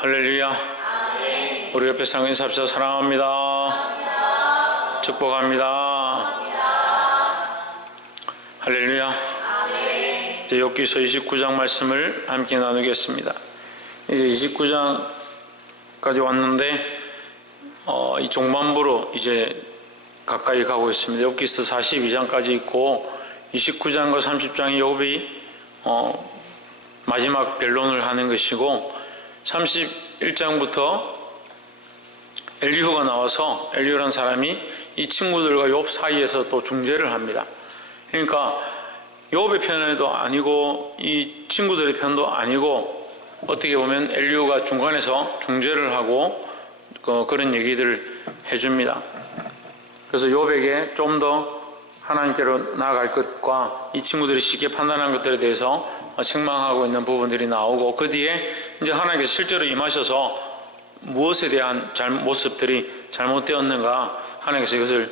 할렐루야. 우리 옆에 상인 삽시다 사랑합니다. 축복합니다. 할렐루야. 이제 욥기서 29장 말씀을 함께 나누겠습니다. 이제 29장까지 왔는데 어, 이 종반부로 이제 가까이 가고 있습니다. 욥기서 42장까지 있고 29장과 30장이 욥이 어, 마지막 변론을 하는 것이고 31장부터 엘리후가 나와서 엘리후라는 사람이 이 친구들과 욥 사이에서 또 중재를 합니다. 그러니까 욥의 편에도 아니고 이 친구들의 편도 아니고 어떻게 보면 엘리후가 중간에서 중재를 하고 그 그런 얘기들을 해줍니다. 그래서 욥에게 좀 더 하나님께로 나아갈 것과 이 친구들이 쉽게 판단한 것들에 대해서 책망하고 있는 부분들이 나오고 그 뒤에 이제 하나님께서 실제로 임하셔서 무엇에 대한 잘, 모습들이 잘못되었는가 하나님께서 이것을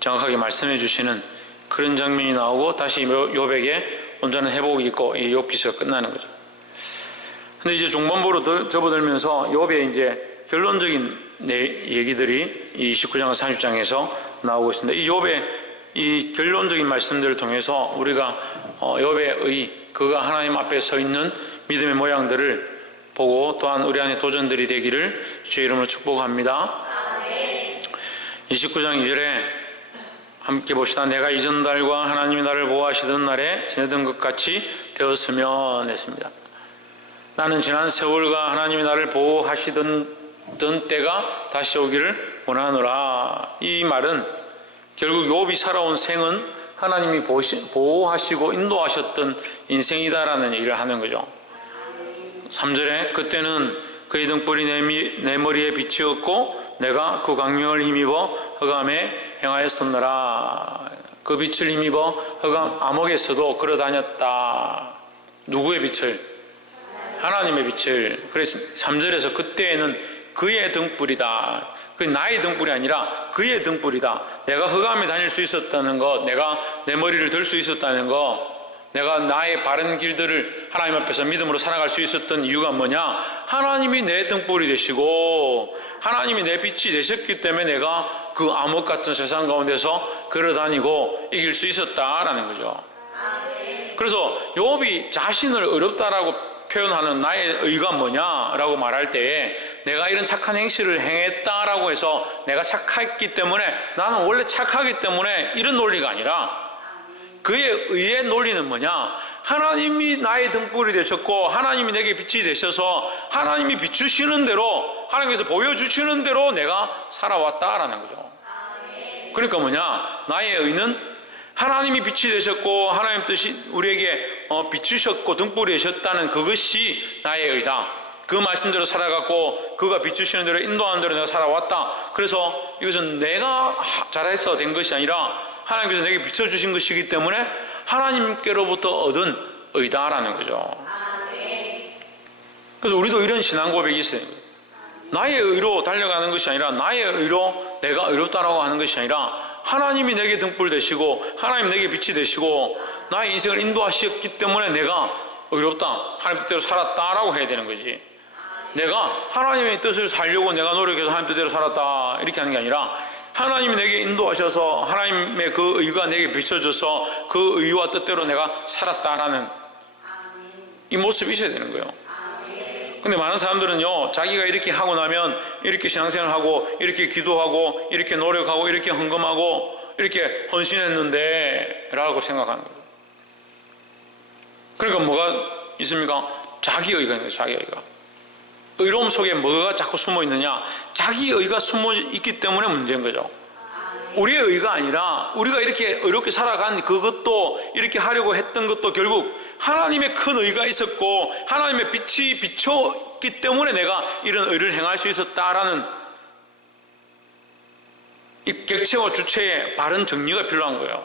정확하게 말씀해 주시는 그런 장면이 나오고 다시 욥에게 온전한 회복이 있고 이 욥기서가 끝나는 거죠. 근데 이제 종반부로 접어들면서 욥의 이제 결론적인 얘기들이 이 19장과 30장에서 나오고 있습니다. 이 욥의 이 결론적인 말씀들을 통해서 우리가 어, 욥의 의 그가 하나님 앞에 서 있는 믿음의 모양들을 보고 또한 우리 안에 도전들이 되기를 주의 이름으로 축복합니다. 29장 2절에 함께 봅시다. 내가 이전 달과 하나님이 나를 보호하시던 날에 지내던 것 같이 되었으면 했습니다. 나는 지난 세월과 하나님이 나를 보호하시던 때가 다시 오기를 원하노라. 이 말은 결국 욥이 살아온 생은 하나님이 보호하시고 인도하셨던 인생이다라는 얘기를 하는 거죠. 3절에 그때는 그의 등불이 내, 머리에 빛이었고 내가 그 광명을 힘입어 흑암에 행하였었느라 그 빛을 힘입어 흑암 암흑에서도 걸어다녔다. 누구의 빛을? 하나님의 빛을. 그래서 3절에서 그때에는 그의 등불이다. 그 나의 등불이 아니라 그의 등불이다. 내가 흑암에 다닐 수 있었다는 것, 내가 내 머리를 들 수 있었다는 것, 내가 나의 바른 길들을 하나님 앞에서 믿음으로 살아갈 수 있었던 이유가 뭐냐? 하나님이 내 등불이 되시고 하나님이 내 빛이 되셨기 때문에 내가 그 암흑 같은 세상 가운데서 걸어다니고 이길 수 있었다라는 거죠. 그래서 욥이 자신을 어렵다라고 표현하는 나의 의가 뭐냐라고 말할 때에 내가 이런 착한 행실을 행했다라고 해서 내가 착했기 때문에 나는 원래 착하기 때문에 이런 논리가 아니라 그의 의의 논리는 뭐냐? 하나님이 나의 등불이 되셨고 하나님이 내게 빛이 되셔서 하나님이 비추시는 대로 하나님께서 보여주시는 대로 내가 살아왔다라는 거죠. 그러니까 뭐냐? 나의 의는 하나님이 빛이 되셨고 하나님 뜻이 우리에게 어, 비추셨고 등불이 되셨다는 그것이 나의 의다. 그 말씀대로 살아갔고 그가 비추시는 대로 인도하는 대로 내가 살아왔다. 그래서 이것은 내가 잘해서 된 것이 아니라 하나님께서 내게 비춰주신 것이기 때문에 하나님께로부터 얻은 의다라는 거죠. 그래서 우리도 이런 신앙 고백이 있어요. 나의 의로 달려가는 것이 아니라 나의 의로 내가 의롭다라고 하는 것이 아니라 하나님이 내게 등불 되시고 하나님 내게 빛이 되시고 나의 인생을 인도하셨기 때문에 내가 의롭다 하나님 뜻대로 살았다라고 해야 되는 거지 내가 하나님의 뜻을 살려고 내가 노력해서 하나님 뜻대로 살았다 이렇게 하는 게 아니라 하나님이 내게 인도하셔서 하나님의 그 의가 내게 비춰져서 그 의와 뜻대로 내가 살았다라는 이 모습이 있어야 되는 거예요 근데 많은 사람들은요, 자기가 이렇게 하고 나면 이렇게 신앙생활 하고, 이렇게 기도하고, 이렇게 노력하고, 이렇게 헌금하고, 이렇게 헌신했는데, 라고 생각하는 거예요. 그러니까 뭐가 있습니까? 자기의가 있는 거예요, 자기의가. 의로움 속에 뭐가 자꾸 숨어 있느냐? 자기 의가 숨어 있기 때문에 문제인 거죠. 우리의 의가 아니라 우리가 이렇게 어렵게 살아간 그것도 이렇게 하려고 했던 것도 결국 하나님의 큰 의가 있었고 하나님의 빛이 비쳤기 때문에 내가 이런 의를 행할 수 있었다라는 이 객체와 주체의 바른 정리가 필요한 거예요.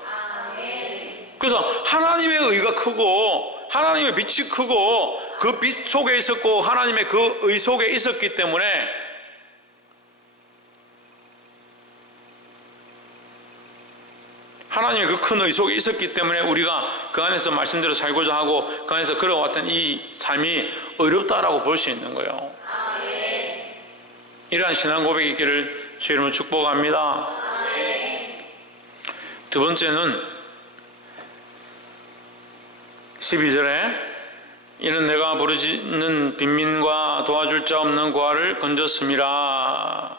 그래서 하나님의 의가 크고 하나님의 빛이 크고 그 빛 속에 있었고 하나님의 그 의 속에 있었기 때문에 하나님의 그 큰 의 속에 있었기 때문에 우리가 그 안에서 말씀대로 살고자 하고 그 안에서 걸어왔던 이 삶이 어렵다라고 볼 수 있는 거예요. 이러한 신앙 고백이 있기를 주 이름으로 축복합니다. 두 번째는 12절에 이는 내가 부르짖는 빈민과 도와줄 자 없는 고아를 건졌음이라.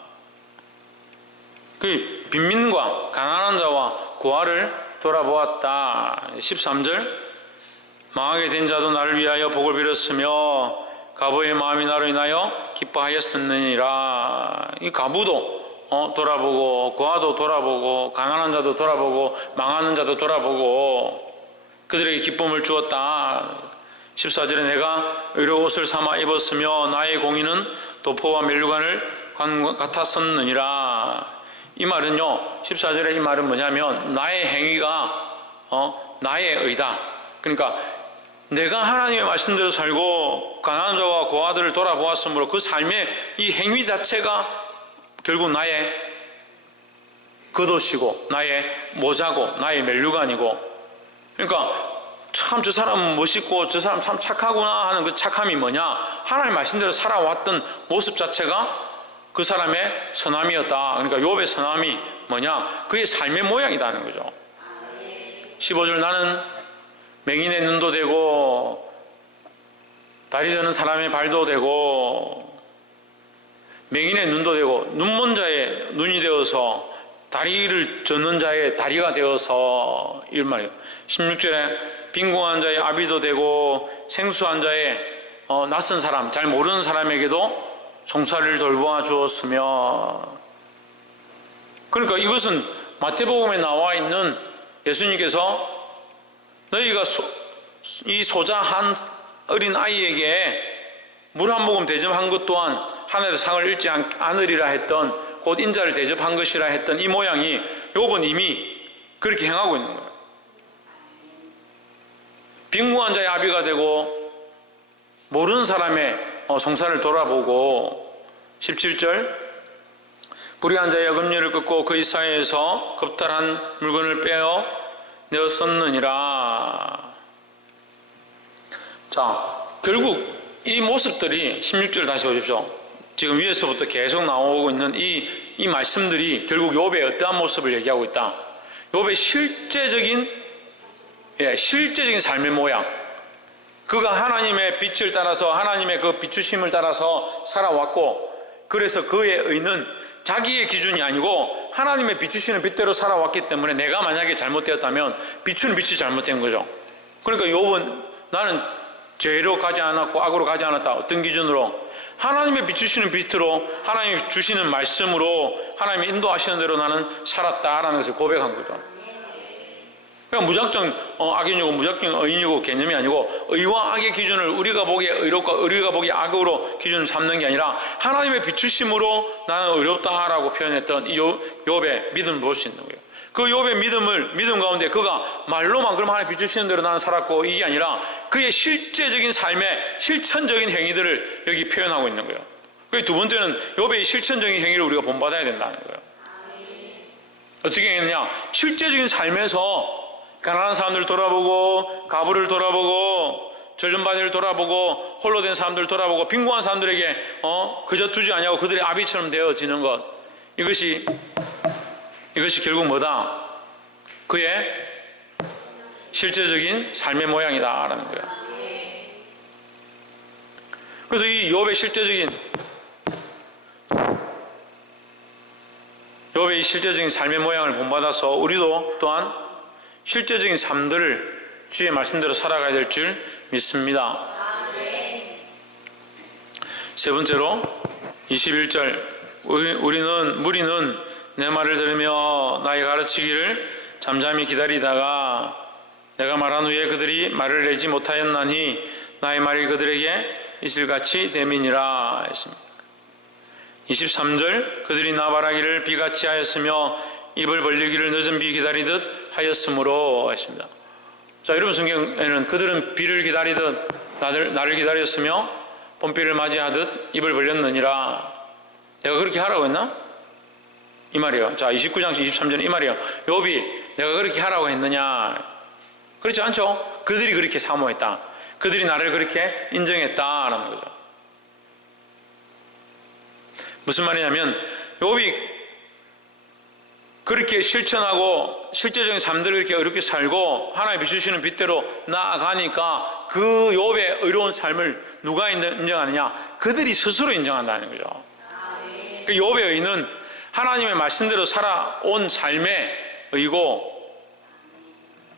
그 빈민과 가난한 자와 고아를 돌아보았다. 13절 망하게 된 자도 나를 위하여 복을 빌었으며 가부의 마음이 나로 인하여 기뻐하였었느니라. 이 가부도 어, 돌아보고 고아도 돌아보고 가난한 자도 돌아보고 망하는 자도 돌아보고 그들에게 기쁨을 주었다. 14절에 내가 의료 옷을 삼아 입었으며 나의 공의는 도포와 멜류관을 같았었느니라. 이 말은요. 14절에 이 말은 뭐냐면 나의 행위가 어, 나의 의다. 그러니까 내가 하나님의 말씀대로 살고 가난한 자와 고아들을 돌아보았으므로 그 삶의 이 행위 자체가 결국 나의 겉옷이고 나의 모자고 나의 멜류관이고 그러니까 참 저 사람은 멋있고 저 사람 참 착하구나 하는 그 착함이 뭐냐? 하나님 말씀대로 살아왔던 모습 자체가 그 사람의 선함이었다. 그러니까 욥의 선함이 뭐냐? 그의 삶의 모양이다는 거죠. 15절 나는 맹인의 눈도 되고 다리 저는 사람의 발도 되고 맹인의 눈도 되고 눈먼 자의 눈이 되어서 다리를 젓는 자의 다리가 되어서 이 말이에요. 16절에 빈궁한 자의 아비도 되고 생수한 자의 어, 낯선 사람, 잘 모르는 사람에게도 종사를 돌보아 주었으며 그러니까 이것은 마태복음에 나와 있는 예수님께서 너희가 소, 이 소자 한 어린 아이에게 물 한 모금 대접한 것 또한 하늘의 상을 잃지 않으리라 했던 곧 인자를 대접한 것이라 했던 이 모양이 요번 이미 그렇게 행하고 있는 거예요. 빈궁한 자의 아비가 되고 모르는 사람의 어, 성사를 돌아보고 17절 불의한 자의 금리를 끊고 그의 사이에서 겁탈한 물건을 빼어 내었었느니라. 자, 결국 이 모습들이 16절 다시 보십시오. 지금 위에서부터 계속 나오고 있는 이, 이 말씀들이 결국 욥의 어떠한 모습을 얘기하고 있다. 욥의 실제적인, 예, 실제적인 삶의 모양. 그가 하나님의 빛을 따라서 하나님의 그 비추심을 따라서 살아왔고, 그래서 그의 의는 자기의 기준이 아니고 하나님의 비추시는 빛대로 살아왔기 때문에 내가 만약에 잘못되었다면 비추는 빛이 잘못된 거죠. 그러니까 욥은 나는 죄로 가지 않았고 악으로 가지 않았다. 어떤 기준으로? 하나님의 비추시는 빛으로 하나님이 주시는 말씀으로 하나님이 인도하시는 대로 나는 살았다라는 것을 고백한 거죠. 그러니까 무작정 어, 악인이고 무작정 의인이고 개념이 아니고 의와 악의 기준을 우리가 보기에 의롭고 우리가 보기에 악으로 기준을 삼는 게 아니라 하나님의 비추심으로 나는 의롭다라고 표현했던 이 욥의 믿음을 볼 수 있는 거예요. 그 욥의 믿음을 믿음 가운데 그가 말로만 그럼 하나님 비추시는 대로 나는 살았고 이게 아니라 그의 실제적인 삶의 실천적인 행위들을 여기 표현하고 있는 거예요. 그 두 번째는 욥의 실천적인 행위를 우리가 본받아야 된다는 거예요. 어떻게 했느냐? 실제적인 삶에서 가난한 사람들 돌아보고 가부를 돌아보고 전륜바디를 돌아보고 홀로 된 사람들 돌아보고 빈곤한 사람들에게 어 그저 두지 아니하고 그들의 아비처럼 되어지는 것 이것이 이것이 결국 뭐다? 그의 실제적인 삶의 모양이다라는 거야. 그래서 이 욥의 실제적인 욥의 실제적인 삶의 모양을 본받아서 우리도 또한 실제적인 삶들을 주의 말씀대로 살아가야 될 줄 믿습니다. 세 번째로 21절 우리는 무리는 내 말을 들으며 나의 가르치기를 잠잠히 기다리다가 내가 말한 후에 그들이 말을 내지 못하였나니 나의 말이 그들에게 이슬같이 대민이라 했습니다. 23절 그들이 나바라기를 비같이 하였으며 입을 벌리기를 늦은 비 기다리듯 하였으므로 했습니다. 자, 여러분 성경에는 그들은 비를 기다리듯 나를, 나를 기다렸으며 봄비를 맞이하듯 입을 벌렸느니라. 내가 그렇게 하라고 했나? 이 말이에요. 자, 29장 23절 이 말이에요. 욥이 내가 그렇게 하라고 했느냐? 그렇지 않죠? 그들이 그렇게 사모했다. 그들이 나를 그렇게 인정했다라는 거죠. 무슨 말이냐면 욥이 그렇게 실천하고 실제적인 삶들을 이렇게 어렵게 살고 하나님 비추시는 빛대로 나아가니까 그 욥의 의로운 삶을 누가 인정- 인정하느냐? 그들이 스스로 인정한다는 거죠. 그 욥의 의는 하나님의 말씀대로 살아온 삶의 의고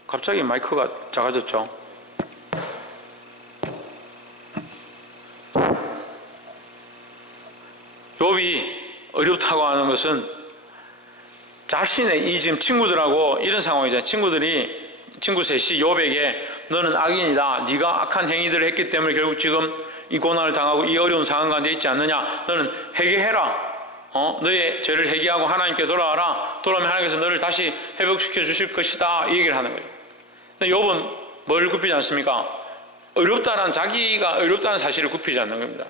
갑자기 마이크가 작아졌죠. 욥이 어렵다고 하는 것은 자신의 이 지금 친구들하고 이런 상황이잖아요. 친구들이 친구 셋이 욥에게 너는 악인이다. 네가 악한 행위들을 했기 때문에 결국 지금 이 고난을 당하고 이 어려운 상황 가운데 있지 않느냐. 너는 회개해라. 어? 너의 죄를 회개하고 하나님께 돌아와라. 돌아오면 하나님께서 너를 다시 회복시켜 주실 것이다. 이 얘기를 하는 거예요. 근데 욥은 뭘 굽히지 않습니까? 어렵다는 자기가 어렵다는 사실을 굽히지 않는 겁니다.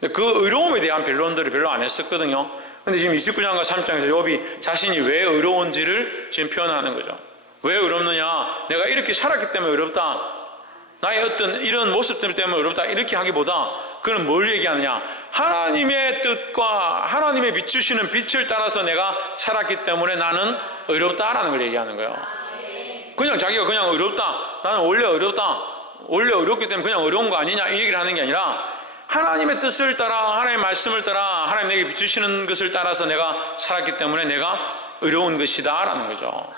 근데 그 의로움에 대한 변론들을 별로 안 했었거든요. 근데 지금 29장과 30장에서 욥이 자신이 왜 의로운지를 지금 표현하는 거죠. 왜 의롭느냐? 내가 이렇게 살았기 때문에 의롭다. 나의 어떤 이런 모습들 때문에 의롭다. 이렇게 하기보다 그는 뭘 얘기하느냐? 하나님의 뜻과 하나님의 비추시는 빛을 따라서 내가 살았기 때문에 나는 의롭다라는 걸 얘기하는 거예요. 그냥 자기가 그냥 의롭다. 나는 원래 의롭다. 원래 의롭기 때문에 그냥 어려운 거 아니냐 이 얘기를 하는 게 아니라 하나님의 뜻을 따라 하나님의 말씀을 따라 하나님 내게 비추시는 것을 따라서 내가 살았기 때문에 내가 의로운 것이다라는 거죠.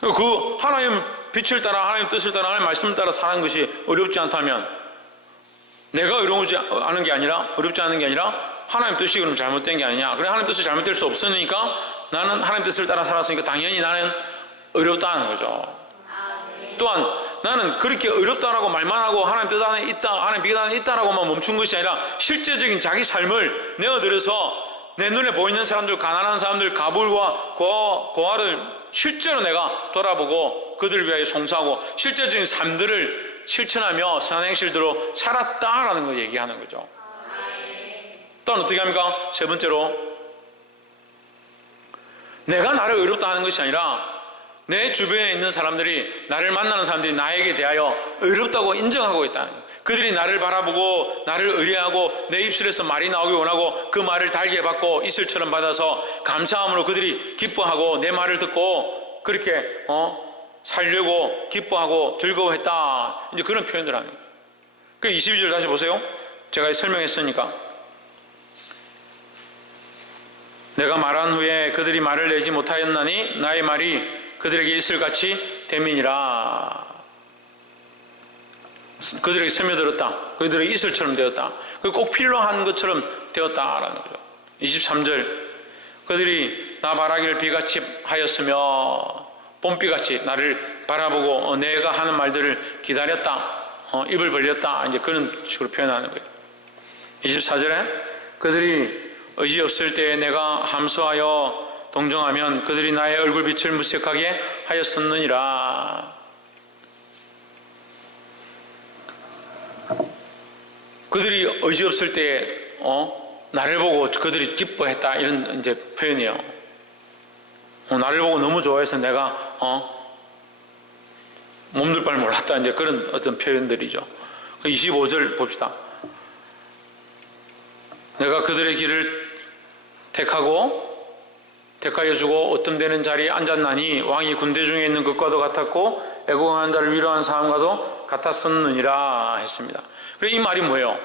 그 하나님 빛을 따라 하나님 뜻을 따라 하나님 말씀을 따라 사는 것이 어렵지 않다면 내가 어려우지 않은 게 아니라 어렵지 않은 게 아니라 하나님 뜻이 그럼 잘못된 게 아니냐? 그래 하나님 뜻이 잘못될 수 없으니까 나는 하나님 뜻을 따라 살았으니까 당연히 나는 어렵다는 거죠. 또한 나는 그렇게 어렵다라고 말만 하고 하나님 뜻 안에 있다, 하나님 빛 안에 있다라고만 멈춘 것이 아니라 실제적인 자기 삶을 내어들여서 내 눈에 보이는 사람들, 가난한 사람들, 가불과 고아, 고아를 실제로 내가 돌아보고 그들을 위하여 송사하고 실제적인 삶들을 실천하며 선한 행실대로 살았다라는 걸 얘기하는 거죠. 또한 어떻게 합니까? 세 번째로 내가 나를 어렵다 하는 것이 아니라 내 주변에 있는 사람들이 나를 만나는 사람들이 나에게 대하여 어렵다고 인정하고 거예요. 그들이 나를 바라보고 나를 의뢰하고 내 입술에서 말이 나오기 원하고 그 말을 달게 받고 이슬처럼 받아서 감사함으로 그들이 기뻐하고 내 말을 듣고 그렇게 어 살려고 기뻐하고 즐거워했다. 이제 그런 표현들 하는 거예요. 그 22절 다시 보세요. 제가 설명했으니까. 내가 말한 후에 그들이 말을 내지 못하였나니 나의 말이 그들에게 이슬같이 대민이라. 그들에게 스며들었다. 그들에게 이슬처럼 되었다. 꼭 필요한 것처럼 되었다라는 거죠. 23절. 그들이 나 바라기를 비같이 하였으며 봄비같이 나를 바라보고 어, 내가 하는 말들을 기다렸다. 어, 입을 벌렸다. 이제 그런 식으로 표현하는 거예요. 24절에 그들이 의지 없을 때에 내가 함수하여 동정하면 그들이 나의 얼굴빛을 무색하게 하였었느니라. 그들이 의지 없을 때, 어, 나를 보고 그들이 기뻐했다. 이런 이제 표현이에요. 어, 나를 보고 너무 좋아해서 내가, 어, 몸둘 바를 몰랐다. 이제 그런 어떤 표현들이죠. 25절 봅시다. 내가 그들의 길을 택하고 택하여 주고 어떤 데는 자리에 앉았나니 왕이 군대 중에 있는 것과도 같았고 애국한 자를 위로한 사람과도 같았었느니라 했습니다. 그리고 이 말이 뭐예요?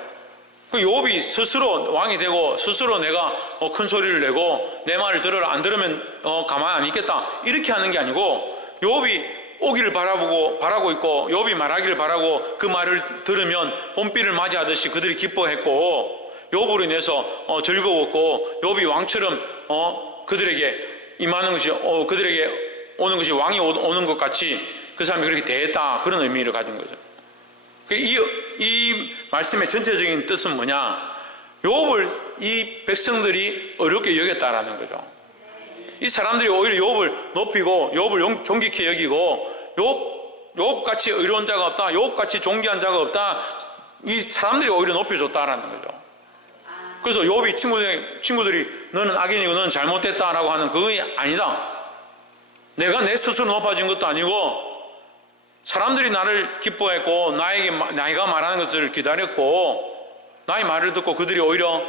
그 욥이 스스로 왕이 되고 스스로 내가 어, 큰 소리를 내고 내 말을 들으라 안 들으면 어, 가만 안 있겠다 이렇게 하는 게 아니고 욥이 오기를 바라보고 바라고 있고 욥이 말하기를 바라고 그 말을 들으면 봄비를 맞이하듯이 그들이 기뻐했고 욥으로 인해서 어, 즐거웠고 욥이 왕처럼 어, 그들에게 임하는 것이 어, 그들에게 오는 것이 왕이 오, 오는 것 같이 그 사람이 그렇게 대했다 그런 의미를 가진 거죠. 그 이, 이 말씀의 전체적인 뜻은 뭐냐? 욥을 이 백성들이 어렵게 여겼다라는 거죠. 이 사람들이 오히려 욥을 높이고 욥을 존귀케 여기고 욥 욥같이 의로운 자가 없다. 욥같이 존귀한 자가 없다. 이 사람들이 오히려 높여줬다라는 거죠. 그래서 욥이 친구들, 친구들이 너는 악인이고 너는 잘못됐다라고 하는 그거 아니다. 내가 내 스스로 높아진 것도 아니고 사람들이 나를 기뻐했고 나에게 내가 말하는 것을 기다렸고 나의 말을 듣고 그들이 오히려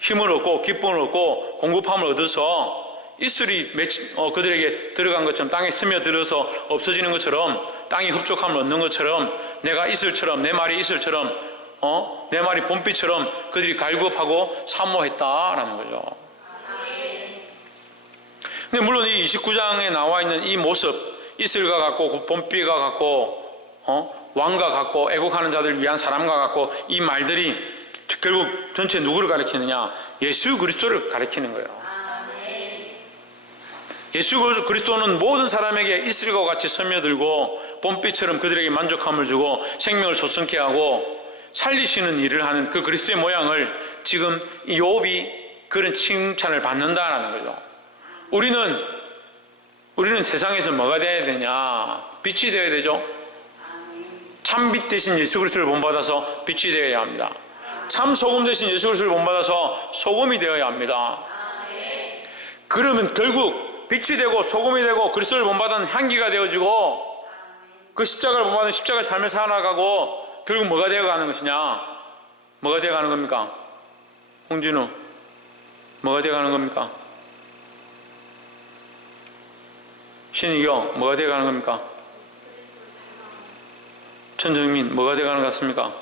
힘을 얻고 기쁨을 얻고 공급함을 얻어서 이슬이 맺- 어, 그들에게 들어간 것처럼 땅에 스며들어서 없어지는 것처럼 땅이 흡족함을 얻는 것처럼 내가 이슬처럼 내 말이 이슬처럼 어? 내 말이 봄비처럼 그들이 갈급하고 사모했다라는 거죠. 근데 물론 이 29장에 나와 있는 이 모습 이슬과 같고 봄비가 같고 어? 왕과 같고 애국하는 자들을 위한 사람과 같고 이 말들이 결국 전체 누구를 가리키느냐 예수 그리스도를 가리키는 거예요. 예수 그리스도는 모든 사람에게 이슬과 같이 스며들고 봄비처럼 그들에게 만족함을 주고 생명을 솟성케 하고 살리시는 일을 하는 그 그리스도의 모양을 지금 이 욥이 그런 칭찬을 받는다라는 거죠. 우리는 우리는 세상에서 뭐가 돼야 되냐? 빛이 되어야 되죠. 참 빛 대신 예수 그리스도를 본받아서 빛이 되어야 합니다. 참 소금 대신 예수 그리스도를 본받아서 소금이 되어야 합니다. 그러면 결국 빛이 되고 소금이 되고 그리스도를 본받은 향기가 되어지고 그 십자가를 본받은 십자가 삶을 살아가고 결국 뭐가 되어가는 것이냐? 뭐가 되어가는 겁니까? 홍진우 뭐가 되어가는 겁니까? 신희경 뭐가 되어가는 겁니까? 천정민 뭐가 되어가는 것 같습니까?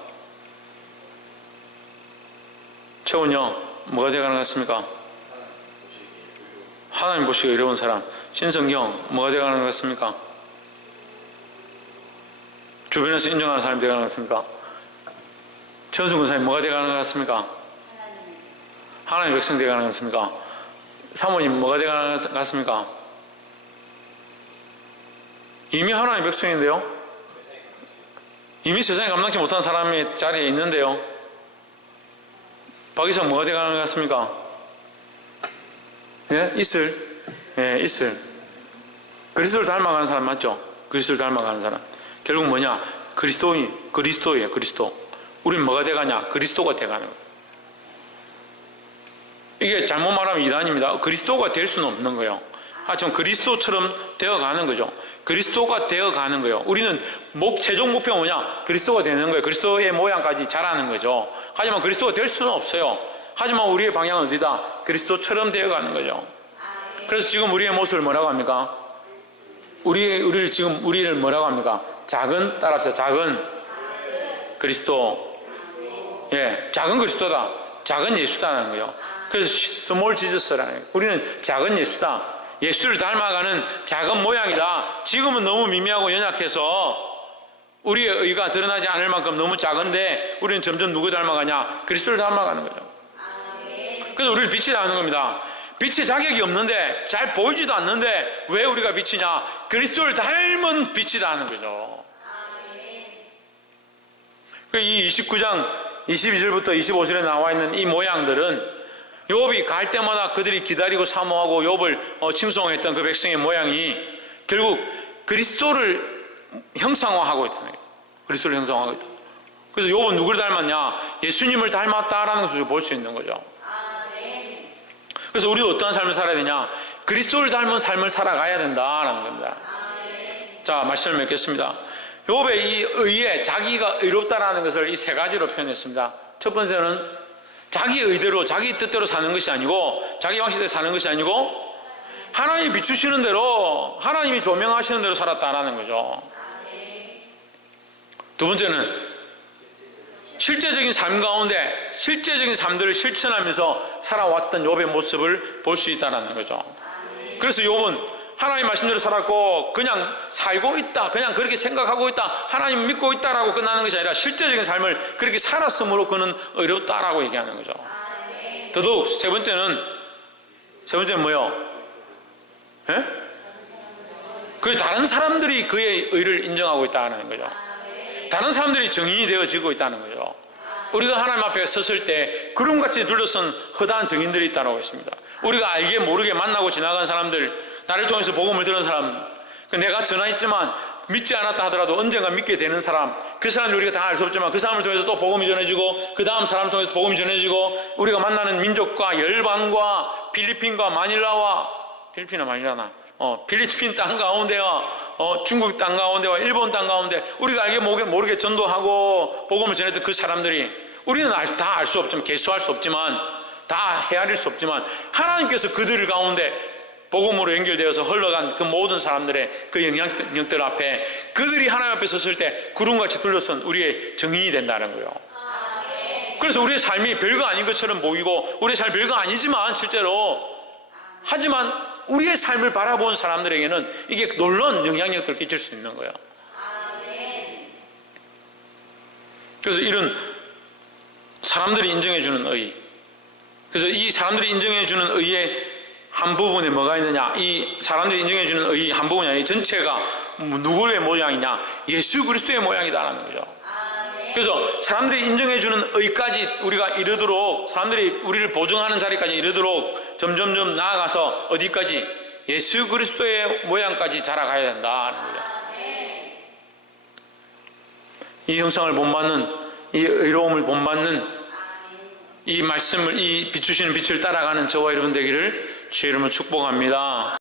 최원영 뭐가 되어가는 것 같습니까? 하나님 보시고 이로운 사람 신성경 뭐가 되어가는 것 같습니까? 주변에서 인정하는 사람이 되어가는 것 같습니까? 천수 군사님 뭐가 되어가는 것 같습니까? 하나님 백성 되어가는 것 같습니까? 사모님 뭐가 되어가는 것 같습니까? 이미 하나님 백성인데요? 이미 세상에 감당치 못한 사람이 자리에 있는데요? 박 이상 뭐가 되어가는 것 같습니까? 예? 이슬? 예, 이슬. 그리스도를 닮아가는 사람 맞죠? 그리스도를 닮아가는 사람. 결국 뭐냐? 그리스도인, 그리스도예요, 그리스도. 우린 뭐가 돼가냐? 그리스도가 돼가는 거예요. 이게 잘못 말하면 이단입니다. 그리스도가 될 수는 없는 거예요. 하지만 그리스도처럼 되어가는 거죠. 그리스도가 되어가는 거예요. 우리는 목, 최종 목표가 뭐냐? 그리스도가 되는 거예요. 그리스도의 모양까지 자라는 거죠. 하지만 그리스도가 될 수는 없어요. 하지만 우리의 방향은 어디다? 그리스도처럼 되어가는 거죠. 그래서 지금 우리의 모습을 뭐라고 합니까? 우리, 우리를 지금 우리를 뭐라고 합니까? 작은, 따라합시다. 작은 그리스도. 예, 작은 그리스도다. 작은 예수다는 거예요. 그래서 스몰 지저스라는 거예요. 우리는 작은 예수다. 예수를 닮아가는 작은 모양이다. 지금은 너무 미미하고 연약해서 우리의 의가 드러나지 않을 만큼 너무 작은데 우리는 점점 누구 닮아가냐? 그리스도를 닮아가는 거죠. 그래서 우리를 빛이 닮는 겁니다. 빛의 자격이 없는데 잘 보이지도 않는데 왜 우리가 빛이냐? 그리스도를 닮은 빛이라는 거죠. 그이 29장 22절부터 25절에 나와 있는 이 모양들은 욥이 갈 때마다 그들이 기다리고 사모하고 욥을 어, 칭송했던 그 백성의 모양이 결국 그리스도를 형상화하고 있다는 거예요. 그리스도를 형상화하고 있다. 그래서 욥은 누구를 닮았냐? 예수님을 닮았다라는 것을 볼 수 있는 거죠. 그래서 우리가 어떠한 삶을 살아야 되냐? 그리스도를 닮은 삶을 살아가야 된다라는 겁니다. 자, 말씀을 맺겠습니다. 욥의 이 의에 자기가 의롭다라는 것을 이 세 가지로 표현했습니다. 첫 번째는 자기 의대로 자기 뜻대로 사는 것이 아니고 자기 방식대로 사는 것이 아니고 하나님이 비추시는 대로 하나님이 조명하시는 대로 살았다라는 거죠. 두 번째는 실제적인 삶 가운데 실제적인 삶들을 실천하면서 살아왔던 욥의 모습을 볼 수 있다는 거죠. 그래서 욥은 하나님 말씀대로 살았고 그냥 살고 있다, 그냥 그렇게 생각하고 있다, 하나님 믿고 있다라고 끝나는 것이 아니라 실제적인 삶을 그렇게 살았으므로 그는 어렵다라고 얘기하는 거죠. 더더욱 세 번째는 세 번째는 뭐요? 예? 그 다른 사람들이 그의 의를 인정하고 있다는 거죠. 다른 사람들이 증인이 되어지고 있다는 거죠. 우리가 하나님 앞에 섰을 때 구름같이 둘러선 허다한 증인들이 있다고 했습니다. 우리가 알게 모르게 만나고 지나간 사람들, 나를 통해서 복음을 들은 사람, 그 내가 전화했지만 믿지 않았다 하더라도 언젠가 믿게 되는 사람, 그 사람을 우리가 다 알 수 없지만 그 사람을 통해서 또 복음이 전해지고 그 다음 사람을 통해서 복음이 전해지고 우리가 만나는 민족과 열방과 필리핀과 마닐라와 필리핀이나 마닐라나? 어, 필리핀 땅 가운데와 어, 중국 땅 가운데와 일본 땅 가운데 우리가 알게 모르게, 모르게 전도하고 복음을 전했던 그 사람들이 우리는 다 알 수 없지만 개수할 수 없지만 다 헤아릴 수 없지만 하나님께서 그들 가운데 복음으로 연결되어서 흘러간 그 모든 사람들의 그 영향력들 앞에 그들이 하나님 앞에 섰을 때 구름같이 둘러선 우리의 증인이 된다는 거예요. 그래서 우리의 삶이 별거 아닌 것처럼 보이고 우리의 삶 별거 아니지만 실제로 하지만 우리의 삶을 바라본 사람들에게는 이게 놀라운 영향력들을 끼칠 수 있는 거예요. 그래서 이런 사람들이 인정해주는 의. 그래서 이 사람들이 인정해주는 의의 한 부분에 뭐가 있느냐? 이 사람들이 인정해 주는 의의 한 부분이 아니라 전체가 누구의 모양이냐? 예수 그리스도의 모양이다라는 거죠. 그래서 사람들이 인정해 주는 의까지 우리가 이르도록 사람들이 우리를 보증하는 자리까지 이르도록 점점점 나아가서 어디까지 예수 그리스도의 모양까지 자라가야 된다는 거죠. 이 형상을 본받는 이 의로움을 본받는 이 말씀을 이 비추시는 빛을 따라가는 저와 여러분 되기를 주의 이름으로 축복합니다.